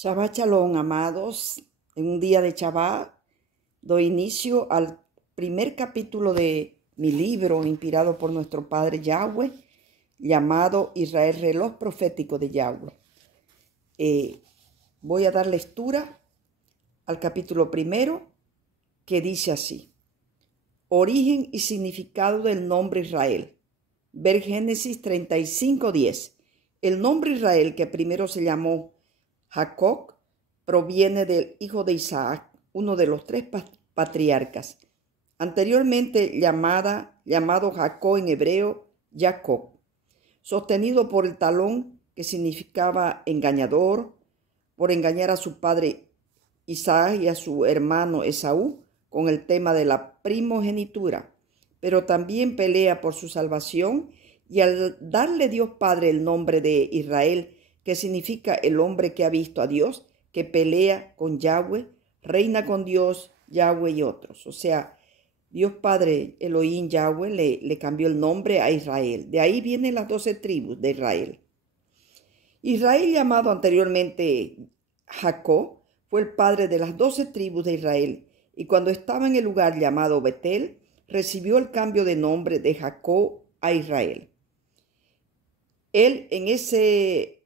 Shabbat Shalom, amados. En un día de Shabbat doy inicio al primer capítulo de mi libro inspirado por nuestro Padre Yahweh, llamado Israel, reloj profético de Yahweh. Voy a dar lectura al capítulo primero, que dice así: Origen y significado del nombre Israel. Ver Génesis 35:10. El nombre Israel, que primero se llamó Jacob, proviene del hijo de Isaac, uno de los tres patriarcas, anteriormente llamado Jacob en hebreo, Jacob, sostenido por el talón, que significaba engañador, por engañar a su padre Isaac y a su hermano Esaú con el tema de la primogenitura, pero también pelea por su salvación, y al darle Dios Padre el nombre de Israel, que significa el hombre que ha visto a Dios, que pelea con Yahweh, reina con Dios, Yahweh y otros. O sea, Dios Padre Elohim Yahweh le cambió el nombre a Israel. De ahí vienen las 12 tribus de Israel. Israel, llamado anteriormente Jacob, fue el padre de las 12 tribus de Israel, y cuando estaba en el lugar llamado Betel, recibió el cambio de nombre de Jacob a Israel. Él en ese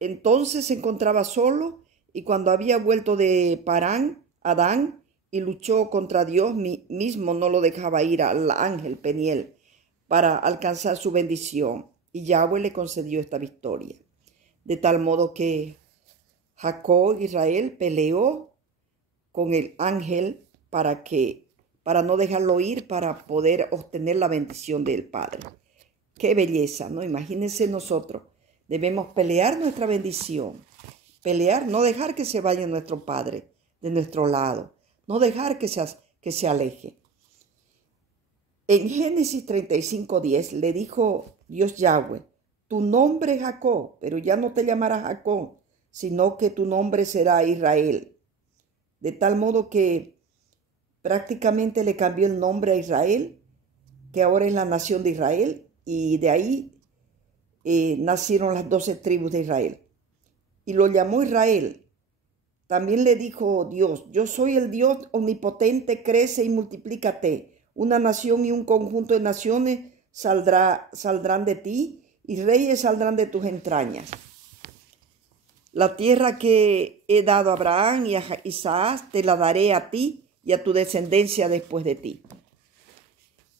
entonces se encontraba solo, y cuando había vuelto de Parán, Adán, y luchó contra Dios mismo, no lo dejaba ir al ángel Peniel para alcanzar su bendición, y Yahweh le concedió esta victoria. De tal modo que Jacob, Israel, peleó con el ángel para no dejarlo ir, para poder obtener la bendición del Padre. Qué belleza, ¿no? Imagínense, nosotros debemos pelear nuestra bendición, pelear, no dejar que se vaya nuestro Padre de nuestro lado, no dejar que se aleje. En Génesis 35:10 le dijo Dios Yahweh: tu nombre es Jacob, pero ya no te llamarás Jacob, sino que tu nombre será Israel. De tal modo que prácticamente le cambió el nombre a Israel, que ahora es la nación de Israel, y de ahí nacieron las 12 tribus de Israel. Y lo llamó Israel. También le dijo Dios: yo soy el Dios omnipotente, crece y multiplícate. Una nación y un conjunto de naciones saldrán de ti, y reyes saldrán de tus entrañas. La tierra que he dado a Abraham y a Isaac te la daré a ti y a tu descendencia después de ti.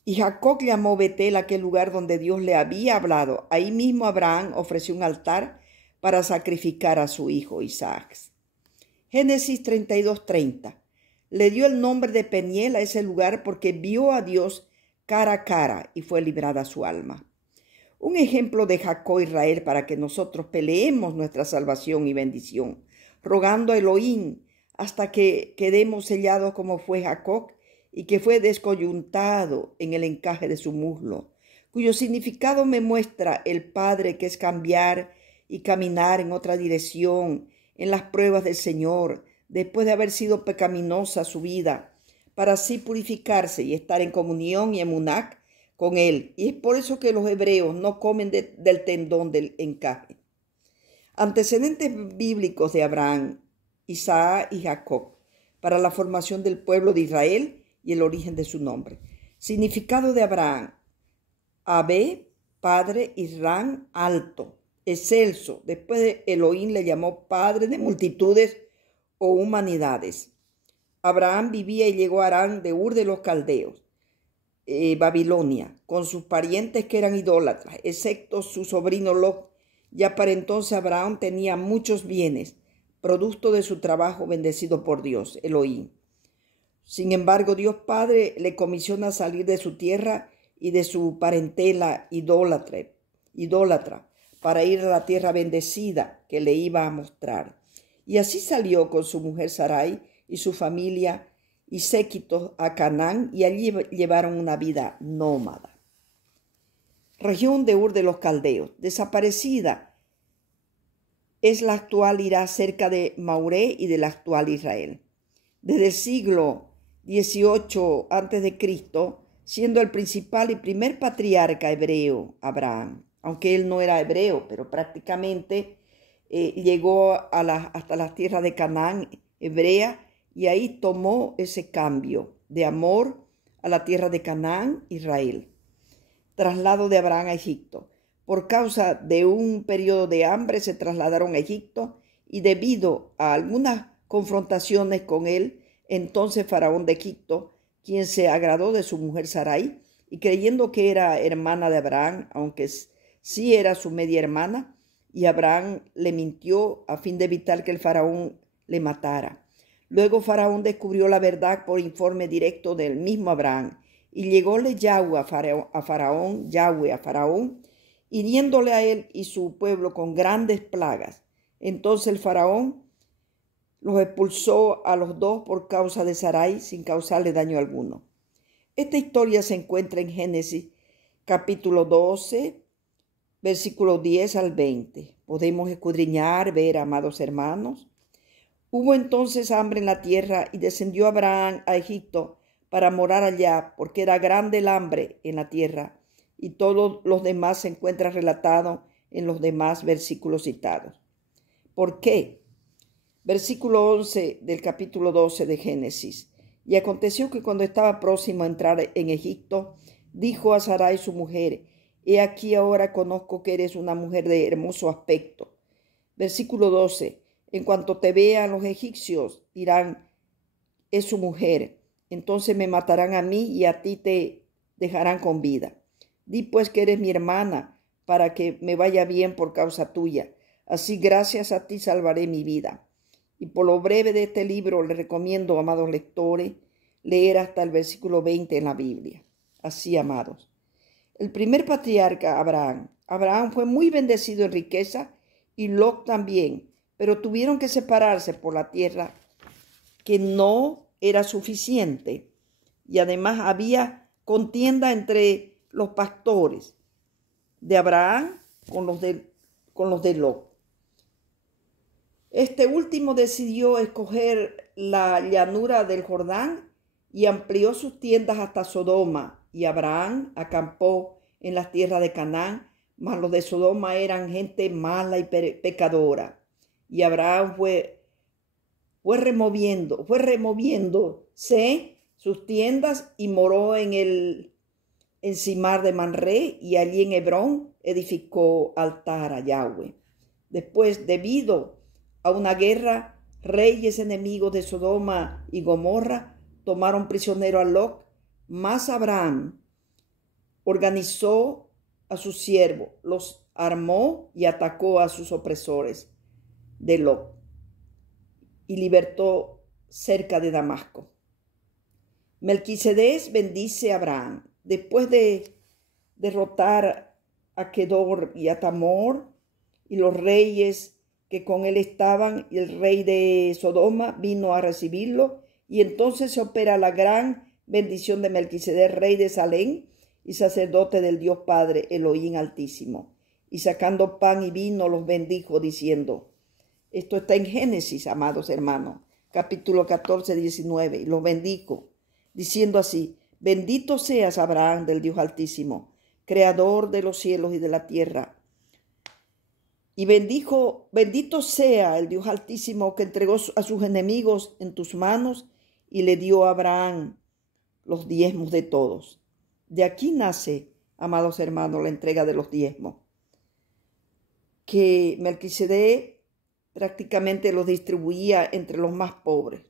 Y Jacob llamó Betel aquel lugar donde Dios le había hablado. Ahí mismo Abraham ofreció un altar para sacrificar a su hijo Isaac. Génesis 32:30. Le dio el nombre de Peniel a ese lugar porque vio a Dios cara a cara, y fue librada su alma. Un ejemplo de Jacob Israel para que nosotros peleemos nuestra salvación y bendición, rogando a Elohim hasta que quedemos sellados como fue Jacob, y que fue descoyuntado en el encaje de su muslo, cuyo significado me muestra el Padre, que es cambiar y caminar en otra dirección en las pruebas del Señor, después de haber sido pecaminosa su vida, para así purificarse y estar en comunión y emunac con Él. Y es por eso que los hebreos no comen del tendón del encaje. Antecedentes bíblicos de Abraham, Isaac y Jacob para la formación del pueblo de Israel y el origen de su nombre. Significado de Abraham: Abé, padre, Isran, alto, excelso. Después de Elohim le llamó padre de multitudes o humanidades. Abraham vivía y llegó a Harán de Ur de los Caldeos, Babilonia, con sus parientes que eran idólatras, excepto su sobrino Lot. Ya para entonces Abraham tenía muchos bienes, producto de su trabajo bendecido por Dios, Elohim. Sin embargo, Dios Padre le comisiona salir de su tierra y de su parentela idólatra, para ir a la tierra bendecida que le iba a mostrar. Y así salió con su mujer Sarai y su familia y séquitos a Canaán, y allí llevaron una vida nómada. Región de Ur de los Caldeos, desaparecida, es la actual Irak, cerca de Mauré y del actual Israel. Desde el siglo 18 a.C., siendo el principal y primer patriarca hebreo Abraham, aunque él no era hebreo, pero prácticamente llegó hasta las tierras de Canaán, hebrea, y ahí tomó ese cambio de amor a la tierra de Canaán, Israel. Traslado de Abraham a Egipto. Por causa de un periodo de hambre se trasladaron a Egipto y debido a algunas confrontaciones con él, entonces Faraón de Egipto, quien se agradó de su mujer Sarai, y creyendo que era hermana de Abraham, aunque sí era su media hermana, y Abraham le mintió a fin de evitar que el faraón le matara. Luego Faraón descubrió la verdad por informe directo del mismo Abraham, y llególe Yahweh a Faraón, hiriéndole a él y su pueblo con grandes plagas. Entonces el faraón los expulsó a los dos por causa de Sarai, sin causarle daño alguno. Esta historia se encuentra en Génesis capítulo 12, versículos 10 al 20. Podemos escudriñar, ver, amados hermanos. Hubo entonces hambre en la tierra y descendió Abraham a Egipto para morar allá, porque era grande el hambre en la tierra. Y todos los demás se encuentran relatados en los demás versículos citados. ¿Por qué? Versículo 11 del capítulo 12 de Génesis. Y aconteció que cuando estaba próximo a entrar en Egipto, dijo a Sarai su mujer: he aquí ahora conozco que eres una mujer de hermoso aspecto. Versículo 12. En cuanto te vean los egipcios, dirán: es su mujer. Entonces me matarán a mí y a ti te dejarán con vida. Di pues que eres mi hermana, para que me vaya bien por causa tuya. Así gracias a ti salvaré mi vida. Y por lo breve de este libro les recomiendo, amados lectores, leer hasta el versículo 20 en la Biblia. Así, amados. El primer patriarca, Abraham. Abraham fue muy bendecido en riqueza y Lot también, pero tuvieron que separarse por la tierra que no era suficiente. Y además había contienda entre los pastores de Abraham con los de Lot. Este último decidió escoger la llanura del Jordán y amplió sus tiendas hasta Sodoma, y Abraham acampó en las tierras de Canaán, mas los de Sodoma eran gente mala y pecadora. Y Abraham fue removiéndose sus tiendas y moró en el encimar de Manré, y allí en Hebrón edificó altar a Yahweh. Después, debido a una guerra, reyes enemigos de Sodoma y Gomorra tomaron prisionero a Lot, mas Abraham organizó a sus siervos, los armó y atacó a sus opresores de Lot y libertó cerca de Damasco. Melquisedec bendice a Abraham. Después de derrotar a Kedor y a Tamor y los reyes que con él estaban, y el rey de Sodoma vino a recibirlo, y entonces se opera la gran bendición de Melquisedec, rey de Salem y sacerdote del Dios Padre Elohim Altísimo. Y sacando pan y vino los bendijo, diciendo, esto está en Génesis, amados hermanos, capítulo 14, 19, y los bendijo, diciendo así: bendito seas, Abraham, del Dios Altísimo, creador de los cielos y de la tierra. Y bendito sea el Dios Altísimo, que entregó a sus enemigos en tus manos, y le dio a Abraham los diezmos de todos. De aquí nace, amados hermanos, la entrega de los diezmos, que Melquisedec prácticamente los distribuía entre los más pobres.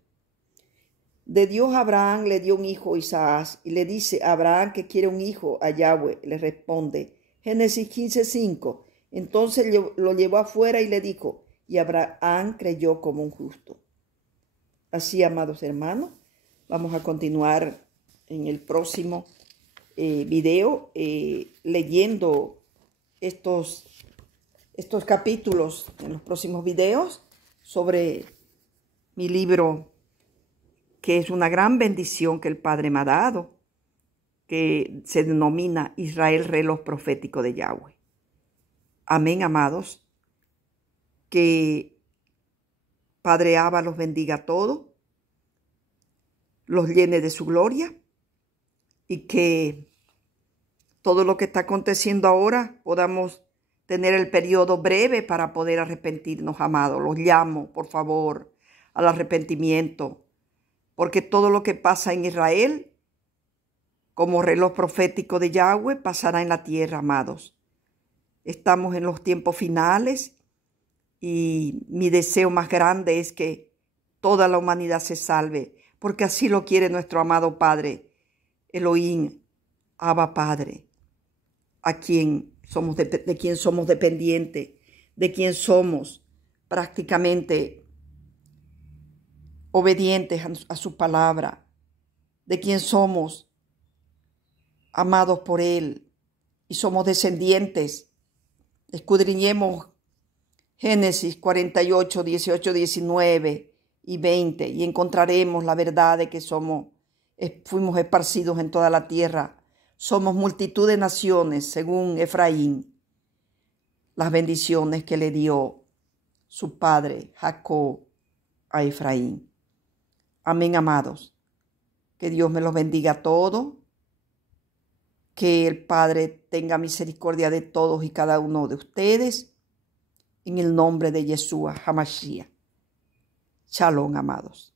De Dios Abraham le dio un hijo, Isaac, y le dice a Abraham que quiere un hijo. A Yahweh le responde, Génesis 15:5. Entonces lo llevó afuera y le dijo, y Abraham creyó como un justo. Así, amados hermanos, vamos a continuar en el próximo video leyendo estos capítulos en los próximos videos sobre mi libro, que es una gran bendición que el Padre me ha dado, que se denomina Israel, reloj profético de Yahweh. Amén, amados. Que Padre Abba los bendiga a todos, los llene de su gloria, y que todo lo que está aconteciendo ahora podamos tener el periodo breve para poder arrepentirnos, amados. Los llamo, por favor, al arrepentimiento, porque todo lo que pasa en Israel, como reloj profético de Yahweh, pasará en la tierra, amados. Estamos en los tiempos finales y mi deseo más grande es que toda la humanidad se salve, porque así lo quiere nuestro amado Padre, Elohim, Abba Padre, a quien somos de quien somos dependientes, de quien somos prácticamente obedientes a su palabra, de quien somos amados por Él y somos descendientes. Escudriñemos Génesis 48, 18, 19 y 20 y encontraremos la verdad de que fuimos esparcidos en toda la tierra. Somos multitud de naciones, según Efraín, las bendiciones que le dio su padre Jacob a Efraín. Amén, amados. Que Dios me los bendiga a todos. Que el Padre tenga misericordia de todos y cada uno de ustedes. En el nombre de Yeshua HaMashiach. Shalom, amados.